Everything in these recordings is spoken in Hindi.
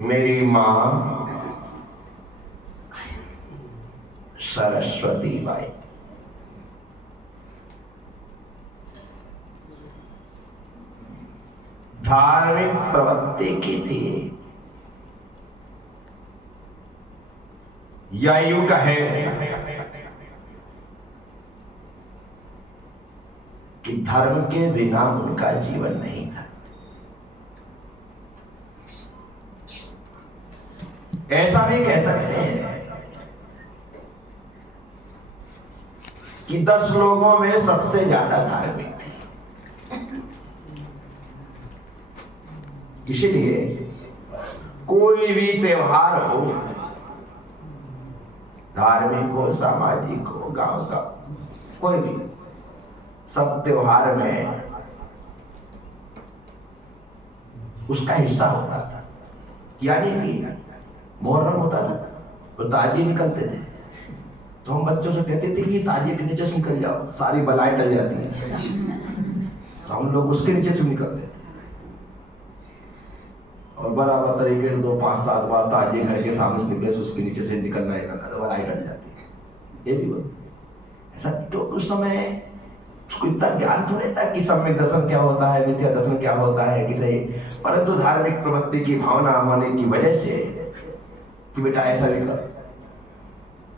मेरी माँ सरस्वती बाई धार्मिक प्रवृत्ति की थी। यह युग है कि धर्म के बिना उनका जीवन नहीं था। ऐसा भी कह सकते हैं कि 10 लोगों में सबसे ज्यादा धार्मिक थे। इसलिए कोई भी त्योहार हो, धार्मिक हो, सामाजिक हो, गांव का कोई भी, सब त्योहार में उसका हिस्सा होता था। यानी कि मुहर्रम होता था तो ताजिए निकलते थे, तो हम बच्चों से कहते थे कि ताजिए के नीचे से निकल जाओ, सारी बलाएं टल जाती हैं। तो हम लोग उसके नीचे से निकलते थे और बराबर तरीके से 2-5-7 बार ताजिए घर के सामने से निकले, उसके नीचे से निकलना ही करना, तो बलाएं टल जाती है। ये भी बोलते ऐसा, तो उस समय उसको इतना ज्ञान तो नहीं था कि सम्यक दर्शन क्या होता है, मिथ्या दर्शन क्या होता है कि सही, परंतु धार्मिक प्रवृत्ति की भावना होने की वजह से कि बेटा ऐसा भी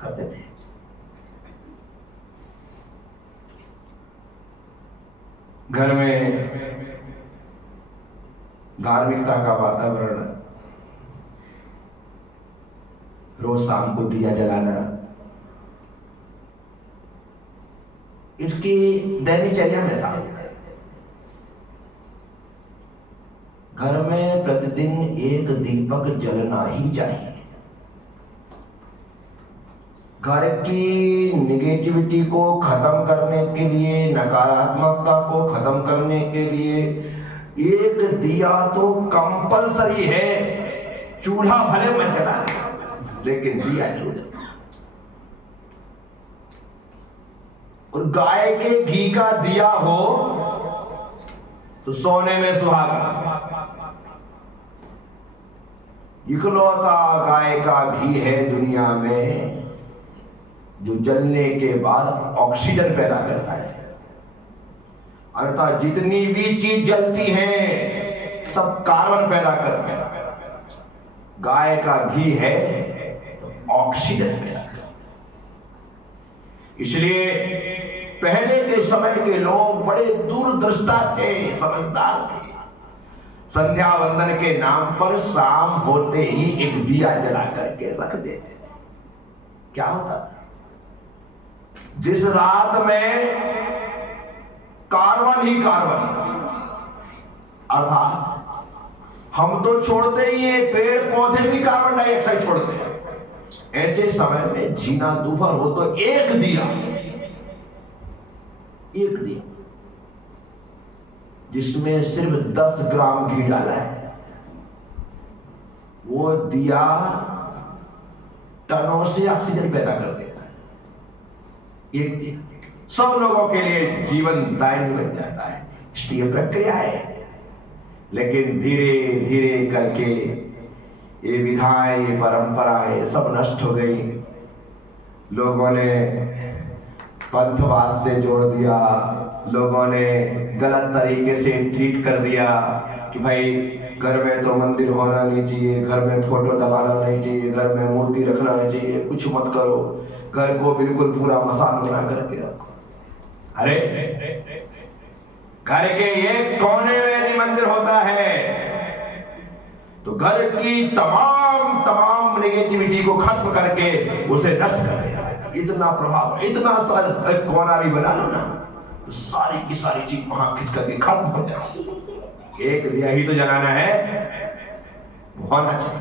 करते थे। घर में धार्मिकता का वातावरण, रोज शाम को दिया जलाना, इसकी दैनिकचर्या में शामिल है। घर में प्रतिदिन एक दीपक जलना ही चाहिए। घर की निगेटिविटी को खत्म करने के लिए, नकारात्मकता को खत्म करने के लिए एक दिया तो कंपलसरी है। चूल्हा भले मत जलाना, लेकिन दिया जरूर जलाना। और गाय के घी का दिया हो तो सोने में सुहागा। इकलौता गाय का घी है दुनिया में जो जलने के बाद ऑक्सीजन पैदा करता है। अर्थात जितनी भी चीज जलती है सब कार्बन पैदा करते हैं। गाय का घी है तो ऑक्सीजन पैदा करता है। इसलिए पहले के समय के लोग बड़े दूरदृष्टा थे, समझदार थे। संध्या वंदन के नाम पर शाम होते ही एक दिया जला करके रख देते थे। क्या होता था? जिस रात में कार्बन ही कार्बन, अर्थात हम तो छोड़ते ही हैं, पेड़ पौधे भी कार्बन डाइऑक्साइड छोड़ते हैं। ऐसे समय में जीना दोपहर हो तो एक दिया जिसमें सिर्फ 10 ग्राम घी डाला है, वो दिया टनों से ऑक्सीजन पैदा कर देता है। एक दिया सब लोगों के लिए जीवन दायित्व बन जाता है। इसलिए प्रक्रिया है, लेकिन धीरे धीरे करके ये विधाएं, ये परंपराएं सब नष्ट हो गई। लोगों ने पंथवाद से जोड़ दिया, लोगों ने गलत तरीके से ट्रीट कर दिया कि भाई घर में तो मंदिर होना नहीं चाहिए, घर में फोटो लगाना नहीं चाहिए, घर में मूर्ति रखना नहीं चाहिए, कुछ मत करो, घर को बिल्कुल पूरा मसान बना करके रखो। अरे घर के एक कोने में यदि मंदिर होता है तो घर की तमाम नेगेटिविटी को खत्म करके उसे नष्ट कर देता है। इतना प्रभाव, इतना सारा एक कोना भी बना लो ना तो सारी की सारी चीज वहां खिंच करके खत्म हो जाए। एक दिया ही तो जलाना है, होना चाहिए।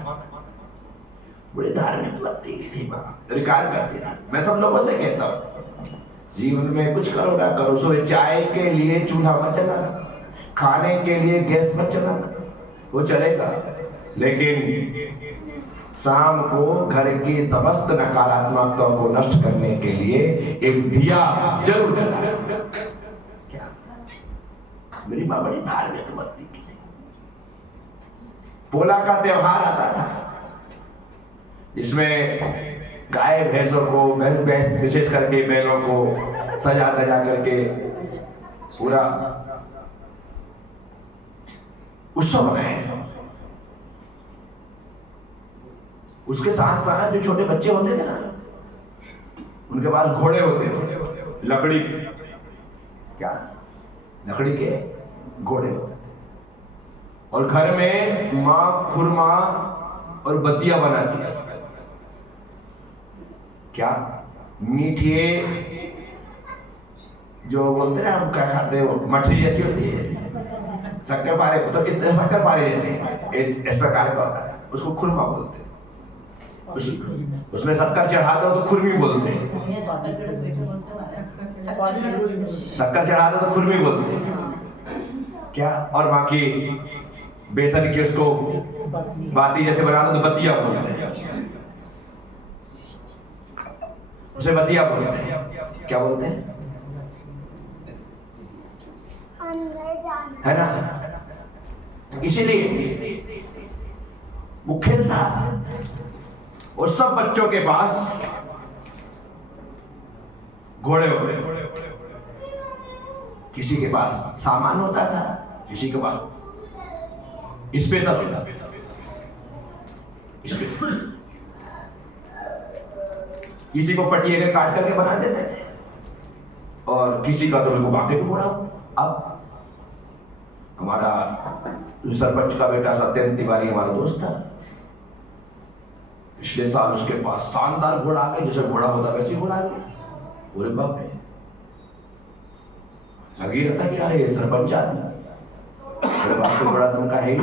बड़ी धार्मिक लगती थी माँ, रिकॉर्ड करती थी। मैं सब लोगों से कहता हूँ, जीवन में कुछ करो ना करो, सुबह चाय के लिए चूल्हा मत जलाना, खाने के लिए गैस मत जलाना, वो चलेगा, लेकिन शाम को घर की समस्त नकारात्मकता को नष्ट करने के लिए एक दिया जरूर जलाना। क्या मेरी माँ बड़ी धार्मिक लगती थी। पोला का त्योहार आता था, इसमें गाय भैंसों को, विशेष करके बैलों को सजा धजा करके पूरा उत्सव मनाए। उसके साथ साथ जो छोटे बच्चे होते थे ना, उनके पास घोड़े होते थे, लकड़ी के, क्या लकड़ी के घोड़े होते थे। और घर में माँ खुरमा और बतिया बनाती है, क्या मीठे जो बोलते हैं, हम क्या खाते हैं, वो मठरी जैसी होती है, शक्कर पारे, तो शक्कर पारे जैसे इस प्रकार का होता है, उसको खुरमा बोलते हैं। उसमें शक्कर चढ़ा दो तो खुरमी बोलते हैं, शक्कर चढ़ा दो तो खुरमी बोलते हैं, क्या। और बाकी बेसन की उसको बाती जैसे बना दो तो बतिया बोलते हैं, उसे बतिया बोलते हैं, क्या बोलते हैं, है ना। इसीलिए वो खेलता, और सब बच्चों के पास घोड़े होते, किसी के पास सामान होता था, किसी के पास स्पेशल होता था, किसी को पटिए के काट करके बना देते थे, और किसी का तो बिल्कुल वाकई भी घोड़ा। अब हमारा सरपंच का बेटा सत्येंद्र तिवारी हमारा दोस्त था, पिछले साल उसके पास शानदार घोड़ा आ गया, जैसे घोड़ा होता वैसे घोड़ा आ गया। पूरे बाप रे, लगी रहता कि यार ये सरपंच आदमी, मेरे बाप को घोड़ा तुम का है ही।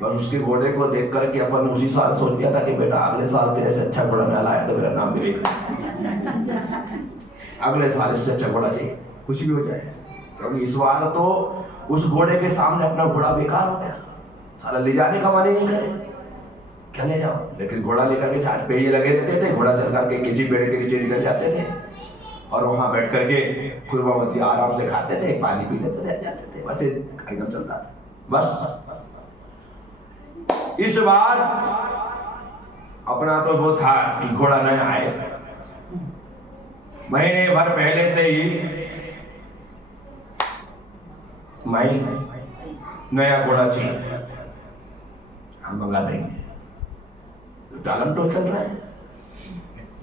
बस उसके घोड़े को देख करके अपन उसी साल सोच लिया था कि बेटा अगले साल तेरे से अच्छा घोड़ा ना लाया तो मेरा नाम मिलेगा, अगले साल इससे अच्छा घोड़ा चाहिए, कुछ भी हो जाए। क्योंकि इस बार तो उस घोड़े के सामने अपना घोड़ा बेकार हो गया, साला ले जाने का माने नहीं करे, क्या ले जाओ। लेकिन घोड़ा लेकर के झाड़ पे ये लगे रहते थे, घोड़ा चल करके किसी पेड़ के नीचे निकल जाते थे, और वहां बैठ करके खुरमावती आराम से खाते थे, पानी पी लेते थे, जाते थे, बस कार्यक्रम चलता था। बस इस बार अपना तो वो था कि घोड़ा न आए, महीने भर पहले से ही माई नया घोड़ा चाहिए, हम मंगा देंगे, टालम टोल चल रहा है,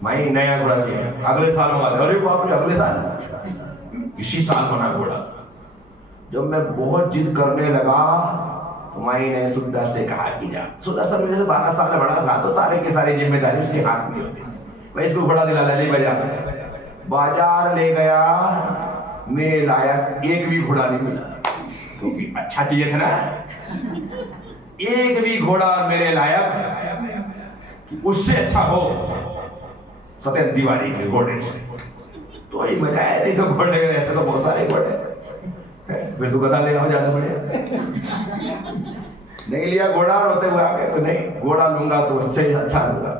माई नया घोड़ा चाहिए, अगले साल मंगा दे। अरे बाप रे, अगले साल, इसी साल बना घोड़ा। जब मैं बहुत जिद करने लगा तो माई ने सुंदर से कहा कि जा, सुंदर सर मेरे से 12 साल बड़ा था, तो सारे की सारी जिम्मेदारी उसके हाथ में होती, मैं इसको घोड़ा दिला ले बाजार ले गया, मेरे लायक एक भी घोड़ा नहीं मिला, क्योंकि अच्छा चाहिए था ना, एक भी घोड़ा मेरे लायक उससे अच्छा हो सत्येंद्र तिवारी के घोड़े से, तो ही मजा है। नहीं तो घोड़े ऐसे तो बहुत सारे घोड़े, फिर तो गधा ले आओ ज्यादा बढ़िया। नहीं लिया घोड़ा, रोते हुए आ गए, तो नहीं घोड़ा लूंगा तो उससे ही अच्छा लूंगा।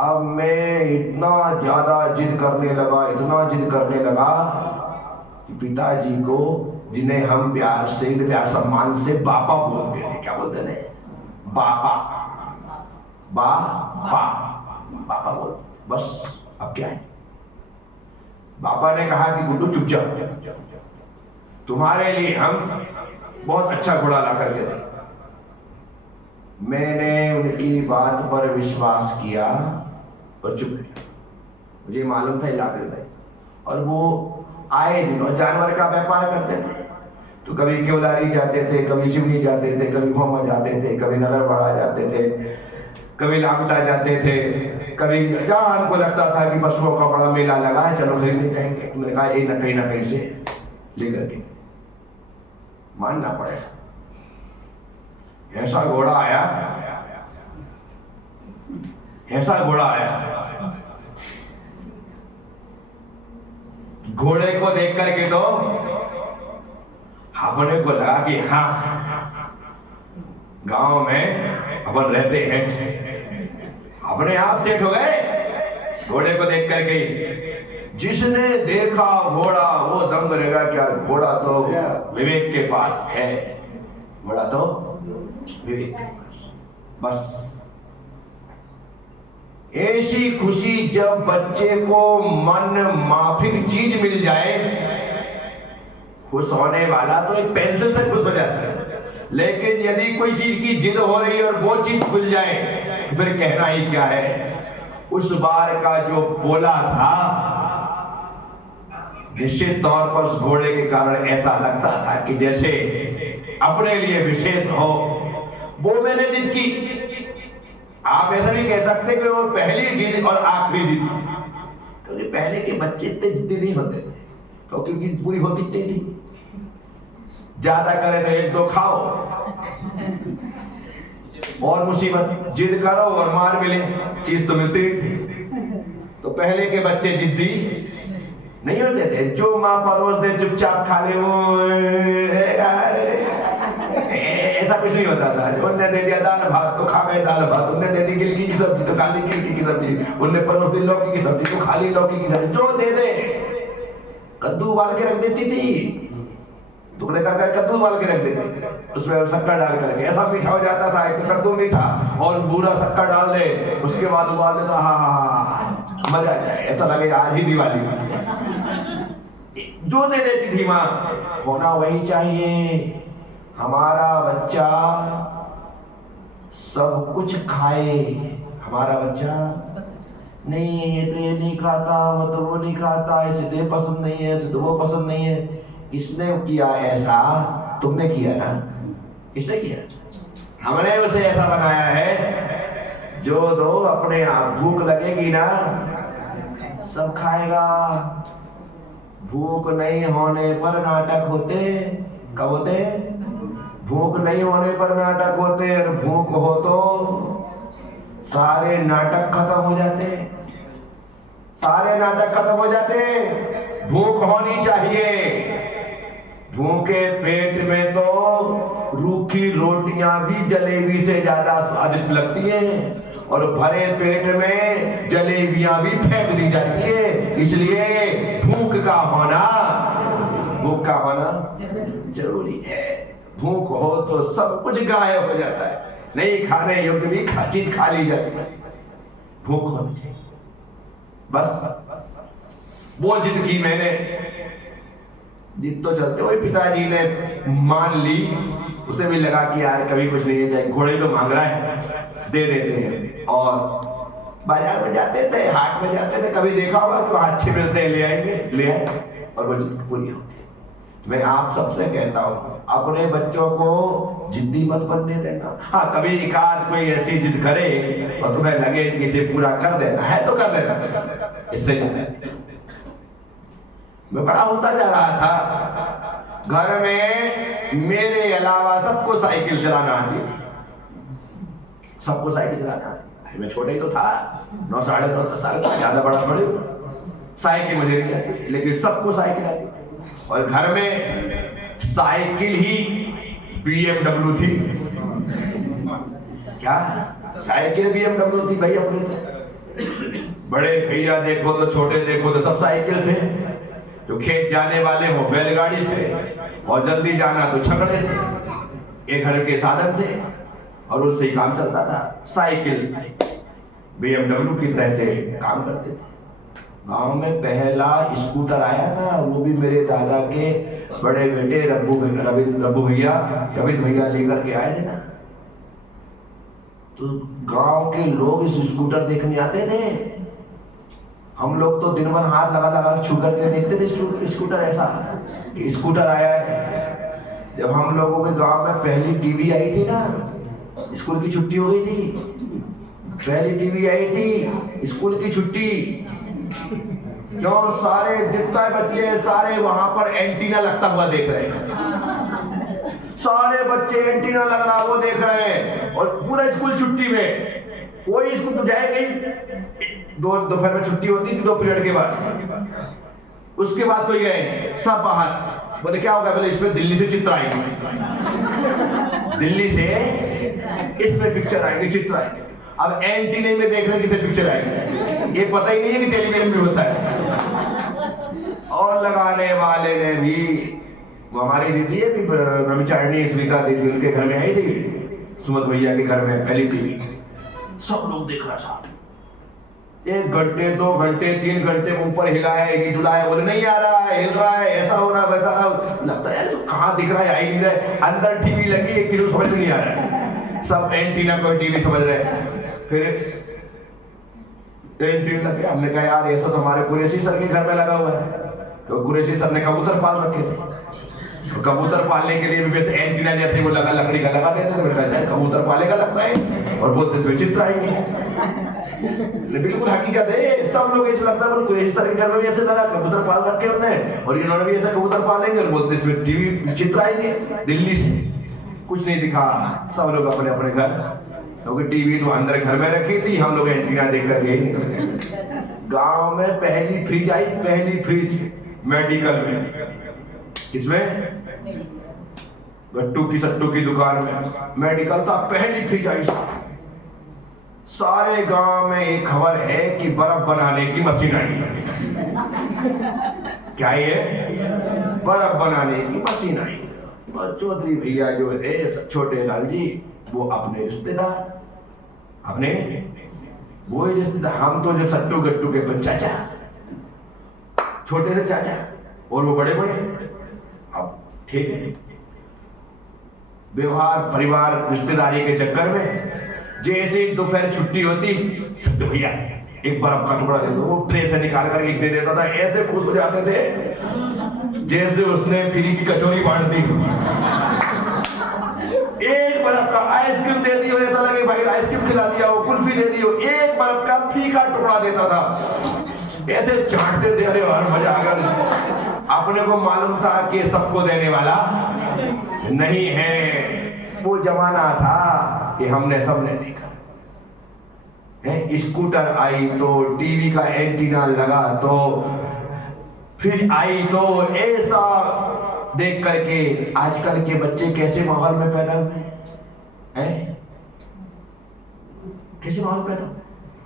अब मैं इतना ज्यादा जिद करने लगा, इतना जिद करने लगा कि पिताजी को, जिन्हें हम प्यार से, प्यार सम्मान से बापा बोलते थे, क्या बोलते थे, बापा, बापा बोल, बस अब क्या है। बापा ने कहा कि गुड्डू चुप जाओ, तुम्हारे लिए हम बहुत अच्छा घोड़ा ला करके दे। मैंने उनकी बात पर विश्वास किया और चुप रहा। मुझे मालूम था इलाके में, और वो आए दिनों जानवर का व्यापार करते थे, तो कभी केवलारी जाते थे, कभी सिवनी जाते थे, कभी भोमा जाते थे, कभी नगरपाड़ा जाते थे, कभी लामटा जाते थे, कभी जहाँ हमको लगता था कि पशुओं का बड़ा मेला लगा है, चलो खरीदने जाएंगे। मैंने कहा एक न कहीं से लेकर के मानना पड़ेगा। ऐसा घोड़ा आया, ऐसा घोड़ा आया, घोड़े को देख करके तो अपने को लगा कि हाँ, गांव में अपन रहते हैं, अपने आप सेट हो गए। घोड़े को देख करके जिसने देखा घोड़ा वो दंग रहेगा कि यार घोड़ा तो विवेक के पास है, घोड़ा तो विवेक के पास। बस ऐसी खुशी जब बच्चे को मन माफिक चीज मिल जाए, खुश होने वाला तो एक पेंसिल से खुश हो जाता है, लेकिन यदि कोई चीज की जिद हो रही है और वो चीज खुल जाए तो फिर कहना ही क्या है। उस बार का जो बोला था, निश्चित तौर पर उस घोड़े के कारण ऐसा लगता था कि जैसे अपने लिए विशेष हो, वो मैंने जिद की। आप ऐसा भी कह सकते कि वो पहली जिद और आखिरी जिद थी, क्योंकि पहले के बच्चे इतने जिद्दी नहीं होते थे, क्योंकि उनकी पूरी होती नहीं थी। ज्यादा करे तो एक दो खाओ और मुसीबत, जिद करो और मार मिले, चीज तो मिलती ही थी। तो पहले के बच्चे जिद्दी नहीं होते थे, जो माँ परोस दे चुपचाप खा ले, वो ऐसा कुछ नहीं होता था। उनने दे दिया दाल भात तो खा गए दाल भात, उनने दे दी गिलकी की सब्जी तो खा ली गिलकी की सब्जी, उनने परोस दी लौकी की सब्जी तो खा ली लौकी की सब्जी, जो दे दे। कद्दू उबाल के रख देती थी, टुकड़े कर कद्दू उबाल के रख देते, उसमें शक्कर डाल करके, ऐसा मीठा हो जाता था। एक तो कद्दू मीठा और पूरा शक्कर डाल दे, उसके बाद उबाल दे तो हाँ मजा आ जाए, ऐसा लगे आज ही दिवाली। जो दे देती थी माँ, होना वही चाहिए। हमारा बच्चा सब कुछ खाए, हमारा बच्चा नहीं ये तो ये नहीं खाता, वो तो वो नहीं खाता, इसे तो ये पसंद नहीं है, इसे तो वो पसंद नहीं है। किसने किया ऐसा? तुमने किया ना। किसने किया? हमने उसे ऐसा बनाया है, जो दो अपने आप भूख लगेगी ना सब खाएगा। भूख नहीं होने पर नाटक होते, कब होते? भूख नहीं होने पर नाटक होते, और भूख हो तो सारे नाटक खत्म हो जाते, सारे नाटक खत्म हो जाते। भूख होनी चाहिए। भूखे पेट में तो रूखी रोटियां भी जलेबी से ज्यादा स्वादिष्ट लगती हैं, और भरे पेट में जलेबियां भी फेंक दी जाती है। इसलिए भूख का होना जरूरी है। भूख हो तो सब कुछ गायब हो जाता है, नहीं खाने योग्य भी चीज खा ली जाती है। भूख होनी चाहिए। बस वो जिद की मैंने, जिद तो चलते हुए पिताजी ने मान ली। उसे भी लगा कि यार कभी कुछ नहीं है, चाहे घोड़े तो मांग रहा है दे देते हैं। और बाजार में जाते थे, हाट में जाते थे, कभी देखा होगा कि वहां अच्छे मिलते हैं, ले आएंगे, ले आए, और वो जिद पूरी होती। मैं आप सबसे कहता हूं, अपने बच्चों को जिद्दी मत बनने देना। हाँ, कभी एकाध कोई ऐसी जिद करे और तुम्हें लगे कि इसे पूरा कर देना है तो कर देना, इससे नहीं। मैं बड़ा होता जा रहा था, घर में मेरे अलावा सबको साइकिल चलाना आती थी, सबको साइकिल चलाना आती थी। मैं छोटा ही तो था, 9 साढ़े 9 साल का, ज्यादा बड़ा थोड़ी। साइकिल मुझे नहीं आती थी, लेकिन सबको साइकिल आती थी। और घर में साइकिल ही BMW थी। क्या साइकिल BMW थी भाई अपनी तो। बड़े भैया देखो तो छोटे देखो तो सब साइकिल से, जो खेत जाने वाले हो बैलगाड़ी से, और जल्दी जाना तो छकड़े से। एक घर के साधन थे और उनसे ही काम चलता था। साइकिल BMW की तरह से काम करते थे। गांव में पहला स्कूटर आया था, वो भी मेरे दादा के बड़े बेटे रविंद्र भैया लेकर के आए थे ना। तो गांव के लोग इस स्कूटर देखने आते थे। हम लोग तो दिन भर हाथ लगा लगा छू करके देखते थे स्कूटर, ऐसा स्कूटर आया है। जब हम लोगों के गांव में पहली टीवी आई थी ना, स्कूल की छुट्टी हो गई थी, पहली टीवी आई थी, स्कूल की छुट्टी। क्यों? सारे जितने बच्चे सारे वहां पर एंटीना लगता हुआ देख रहे हैं, सारे बच्चे एंटीना लग रहा वो देख रहे हैं, और पूरा स्कूल छुट्टी में। कोई स्कूल तो जाएगा ही, दोपहर में छुट्टी होती थी 2 पीरियड के बाद, उसके बाद कोई गए सब बाहर। बोले क्या होगा? बोले इसमें दिल्ली से चित्र आएंगे, दिल्ली से इसमें पिक्चर आएंगे, चित्र आएंगे। अब एंटीने में देख रहे किसे पिक्चर आएगी, ये पता ही नहीं है कि टेलीविजन भी होता है। और लगाने वाले ने भी, वो हमारी दीदी है भी ब्रह्मचारिणी सुनीता दीदी, उनके घर में आई थी, सुमत भैया के घर में पहली टीवी, सब लोग देख रहा था। 1 घंटे 2 घंटे 3 घंटे ऊपर हिलाए डुलाए, बोले नहीं आ रहा है, हिल रहा है, ऐसा हो रहा है वैसा रहा, लगता है यार तो कहाँ दिख रहा है, आ ही नहीं रहा है। अंदर टीवी लगी है कि समझ में नहीं आ रहा है, सब एंटीना को टीवी समझ रहे हैं। फिर एंटीना लग गया, हमने कहा यार ऐसा तो हमारे कुरैशी सर के घर में लगा हुआ है, तो कुरैशी सर ने कबूतर पाल रखे थे, तो कबूतर पालने के लिए भी वैसे एंटीना जैसे वो लगा लकड़ी का लगा देते, तो कहता है कबूतर पालेगा लगता है, और बोलते इसमें चित्र आएंगे। बिल्कुल हकीकत है, सब लोग ऐसे लगता है कुरैशी सर के घर में भी ऐसे लगा कबूतर पाल रखे उन्होंने, और इन्होंने भी ऐसा कबूतर पालेंगे, और बोलते इसमें टीवी चित्र आएंगे। दिल्ली से कुछ नहीं दिखा, सब लोग अपने अपने घर, क्योंकि टीवी तो अंदर घर में रखी थी, हम लोग एंटीना देख कर यही निकल गए। गांव में पहली फ्रिज आई, पहली फ्रिज मेडिकल में, किसमें? गट्टू की सट्टू की दुकान में मेडिकल था, पहली फ्रिज आई। सारे गांव में एक खबर है कि बर्फ बनाने की मशीन आई है। क्या ये? बर्फ बनाने की मशीन आई। और चौधरी भैया जो थे छोटे लाल जी, वो अपने रिश्तेदार, अपने वो रिश्तेदार, हम तो जो सट्टू गट्टू के चाचा, छोटे से चाचा, और वो बड़े बड़े। अब ठीक है, व्यवहार परिवार रिश्तेदारी के चक्कर में जैसे ही दोपहर छुट्टी होती, सट्टू भैया एक बर्फ का टुकड़ा दे दो, वो ट्रे से निकाल कर एक दे देता था, ऐसे खुश हो जाते थे जैसे उसने फ्री की कचौरी बांट दी। एक बर्फ का आइसक्रीम दे दियो, ऐसा लगे भाई आइसक्रीम खिला दिया हो, कुल्फी दे दियो, एक बर्फ का फीका टुकड़ा देता था, ऐसे चाटते थे, अरे और मजा आ गया। अपने को मालूम था कि सबको देने वाला नहीं है, वो जमाना था कि हमने सबने देखा है। स्कूटर आई तो, टीवी का एंटीना लगा तो, फ्रिज आई तो, ऐसा देख करके आजकल के बच्चे कैसे माहौल में पैदा हुए हैं, कैसे माहौल पैदा?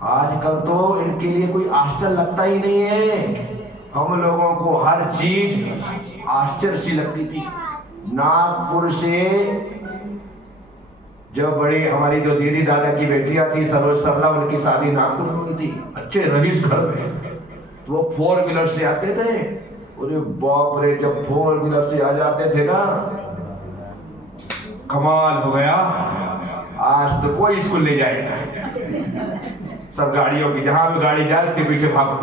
आजकल तो इनके लिए कोई हॉस्टल लगता ही नहीं है। हम लोगों को हर चीज आश्चर्य सी लगती थी। नागपुर से जब बड़ी हमारी जो दीदी दादा की बेटियां थी सरोज सरला, उनकी शादी नागपुर में हुई थी, अच्छे रईस घर में, तो वो 4 व्हीलर से आते थे। अरे बाप रे, जब 4 व्हीलर से आ जाते थे ना, कमाल हो गया। आज तो कोई स्कूल ले जाएगा, सब गाड़ियों की, जहां भी गाड़ी जाए उसके पीछे भागो।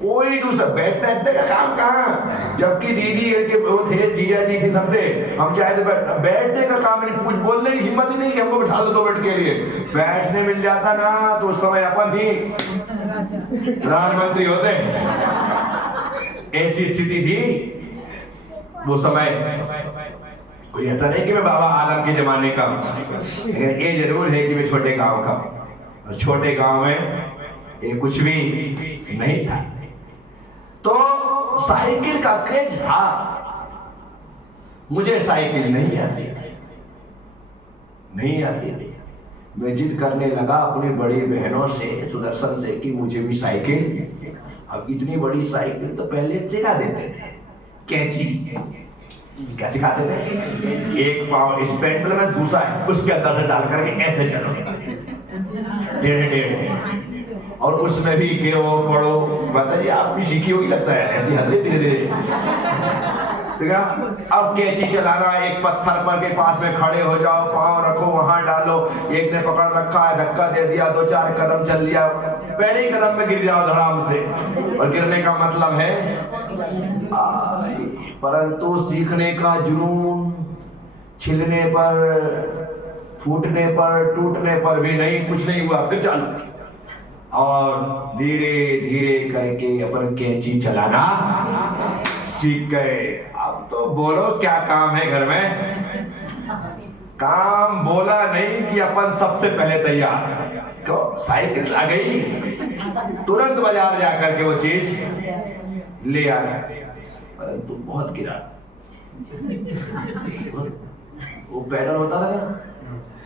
कोई दूसरा बैठने का काम कहाँ, जबकि दीदी के वो थे, जिया जी थे, सबसे हम चाहे तो बैठने का काम नहीं, पूछ बोलने की हिम्मत ही नहीं कि हमको बिठा दो 2 मिनट के लिए। बैठने मिल जाता ना तो उस समय अपन ही प्रधानमंत्री होते, ऐसी स्थिति थी वो समय। कोई ऐसा नहीं कि मैं बाबा आदम के जमाने का, लेकिन ये जरूर है कि मैं छोटे गांव का, और छोटे गांव में ये कुछ भी नहीं था। तो साइकिल का क्रेज था, मुझे साइकिल नहीं आती थी, नहीं आती थी। मैं जिद करने लगा अपनी बड़ी बहनों से, सुदर्शन से, कि मुझे भी साइकिल। अब इतनी बड़ी साइकिल तो पहले सिखा देते थे, कैंची। क्या सिखाते थे? एक पाँव इस पेडल में, दूसरा उसके अंदर से डाल करके ऐसे चलो, टेढ़े, और उसमें भी के वो पढ़ो। बताइए, आप भी सीखी होगी लगता है, ऐसी हद धीरे धीरे। अब कैंची चलाना, एक पत्थर पर के पास में खड़े हो जाओ, पाँव रखो, वहां डालो, एक ने पकड़ रखा है, धक्का दे दिया, 2-4 कदम चल लिया, पहले ही कदम में गिर जाओ धड़ाम से। और गिरने का मतलब है, परंतु सीखने का जुनून छिलने पर, फूटने पर, टूटने पर भी नहीं, कुछ नहीं हुआ, फिर चालू। और धीरे धीरे करके अपन कैंची चलाना सीख गए। अब तो बोलो क्या काम है घर में? काम बोला नहीं कि अपन सबसे पहले तैयार। क्यों? साइकिल आ गई, तुरंत बाजार जा करके वो चीज ले आना। परंतु बहुत गिरा। वो पैडल होता था ना,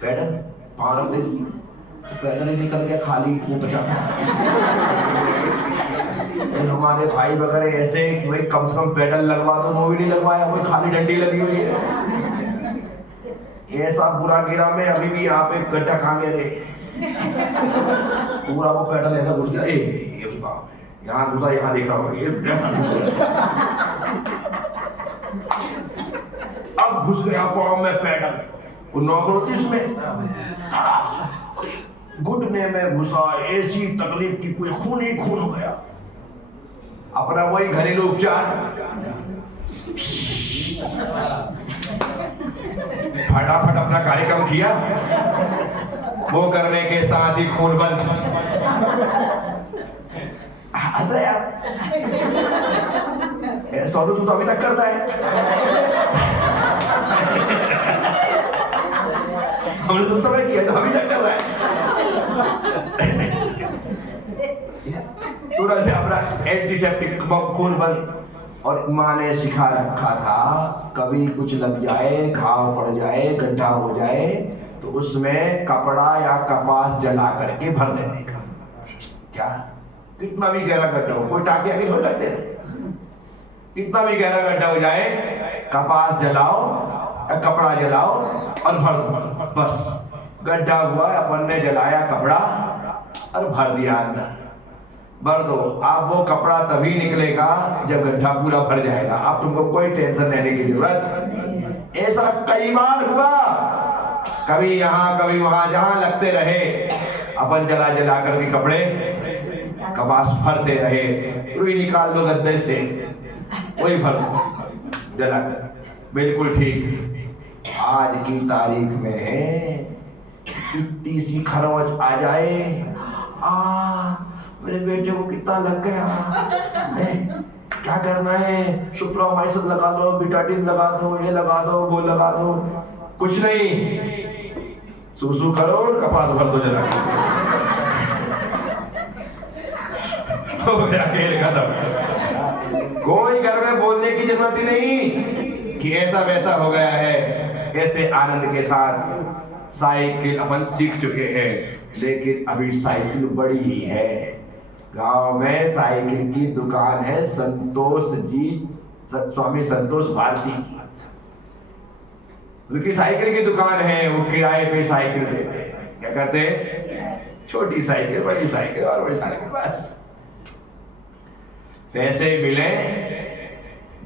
पैडल पावर पैदल ही निकल गया, खाली मुंह बचा। हमारे भाई वगैरह ऐसे कि भाई कम से कम पैडल लगवा दो, वो भी नहीं लगवाया, वही खाली डंडी लगी हुई है। ऐसा बुरा गिरा मैं अभी भी यहाँ पे गड्ढा कहाँ गए रे, पूरा वो पैटर्न ऐसा घुस गया, ये यहाँ घुसा, यहाँ देख रहा हूँ ये ऐसा घुस गया। अब घुस गया पाँव में पैटर्न, वो नौकर होती इसमें, घुटने में घुसा, ऐसी तकलीफ की कोई खून ही खून हो गया। अपना वही घरेलू उपचार, फटाफट अपना कार्यक्रम किया, वो करने के साथ ही खून बंद। हंस रहे यार, सोनू तू तो अभी तक करता है। हमने तो समय किया तो अभी तक कर रहा है। तुरंत से अपना एंटीसेप्टिक खून बंद। और माँ ने सिखा रखा था, कभी कुछ लग जाए, घाव पड़ जाए, गड्ढा हो जाए तो उसमें कपड़ा या कपास जला करके भर देने का। क्या कितना भी गहरा गड्ढा हो, कोई टाके आगे थोड़ी लगते हैं, कितना भी गहरा गड्ढा हो जाए, कपास जलाओ या कपड़ा जलाओ और भर दो, बस। गड्ढा हुआ, अपन ने जलाया कपड़ा और भर दिया अंदर, भर दो। आप वो कपड़ा तभी निकलेगा जब गड्ढा पूरा भर जाएगा। आप तुमको कोई टेंशन लेने की जरूरत। ऐसा कई बार हुआ, कभी यहाँ कभी वहां, जहां लगते रहे अपन जला जला कर के कपड़े कपास भरते रहे। रुई निकाल लो गद्दे से, वही भर दो जला कर, बिल्कुल ठीक। आज की तारीख में है, इतनी सी खरोच आ जाए, मेरे बेटे को कितना लग गया है, क्या करना है, सुप्रामाइसिन लगा दो, बिटाडिन लगा दो, ये लगा दो, वो लगा दो, कुछ नहीं, सूसू करो और कपास भर दो जरा। हो गया खेल खत्म। कोई घर में बोलने की जरूरत ही नहीं कि ऐसा वैसा हो गया है। ऐसे आनंद के साथ साइकिल अपन सीख चुके हैं, लेकिन अभी साइकिल बड़ी ही है। गांव में साइकिल की दुकान है संतोष जी, स्वामी संतोष भारती की, उनकी साइकिल की दुकान है। वो किराए पे साइकिल देते हैं। क्या करते हैं? छोटी साइकिल, बड़ी साइकिल और बड़ी साइकिल, बस। पैसे मिले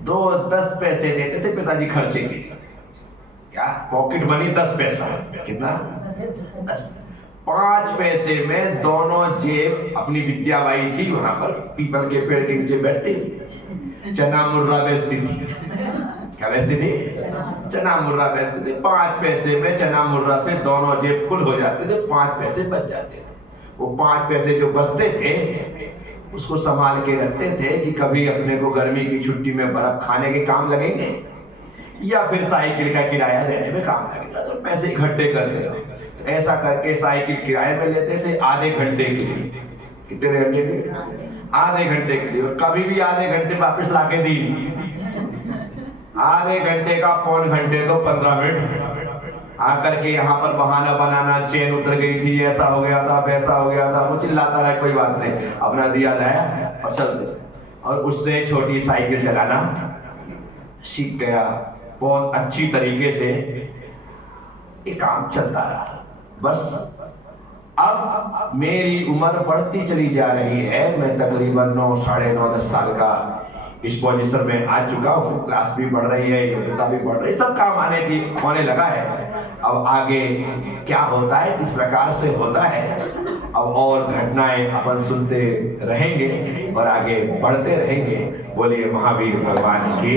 2-10 पैसे देते थे पिताजी खर्चे के लिए। क्या पॉकेट मनी 10 पैसा, कितना? 10। 5 पैसे में दोनों जेब, अपनी विद्याबाई थी वहां पर पीपल के पेड़ के नीचे बैठती थी, चना मुर्रा बेचती थी। क्या बेचती थी? चना मुर्रा बेचती थी। 5 पैसे में चना मुर्रा से दोनों जेब फुल हो जाते थे, 5 पैसे बच जाते थे। वो 5 पैसे जो बचते थे उसको संभाल के रखते थे कि कभी अपने को गर्मी की छुट्टी में बर्फ खाने के काम लगेंगे या फिर साइकिल का किराया देने में काम लगेगा, तो पैसे इकट्ठे करते रहो। तो ऐसा करके साइकिल किराए में लेते थे आधे घंटे के लिए। कितने घंटे के लिए? आधे घंटे के लिए। और कभी भी आधे घंटे वापस लाके दी। आधे घंटे का पौन घंटे तो 15 मिनट आकर के यहाँ पर बहाना बनाना, चेन उतर गई थी, ऐसा हो गया था, वैसा हो गया था, वो चिल्लाता रहा, कोई बात नहीं, अपना दिया लाया और चल दे। और उससे छोटी साइकिल चलाना सीख गया बहुत अच्छी तरीके से। ये काम चलता रहा। बस अब मेरी उम्र बढ़ती चली जा रही है। मैं तकरीबन 9, साढ़े 9, 10 साल का इस पोजीशन में आ चुका हूँ। क्लास भी बढ़ रही है, योग्यता भी बढ़ रही है, सब काम होने लगा है। अब आगे क्या होता है, किस प्रकार से होता है, अब और घटनाएं अपन सुनते रहेंगे और आगे बढ़ते रहेंगे। बोलिए महावीर भगवान की।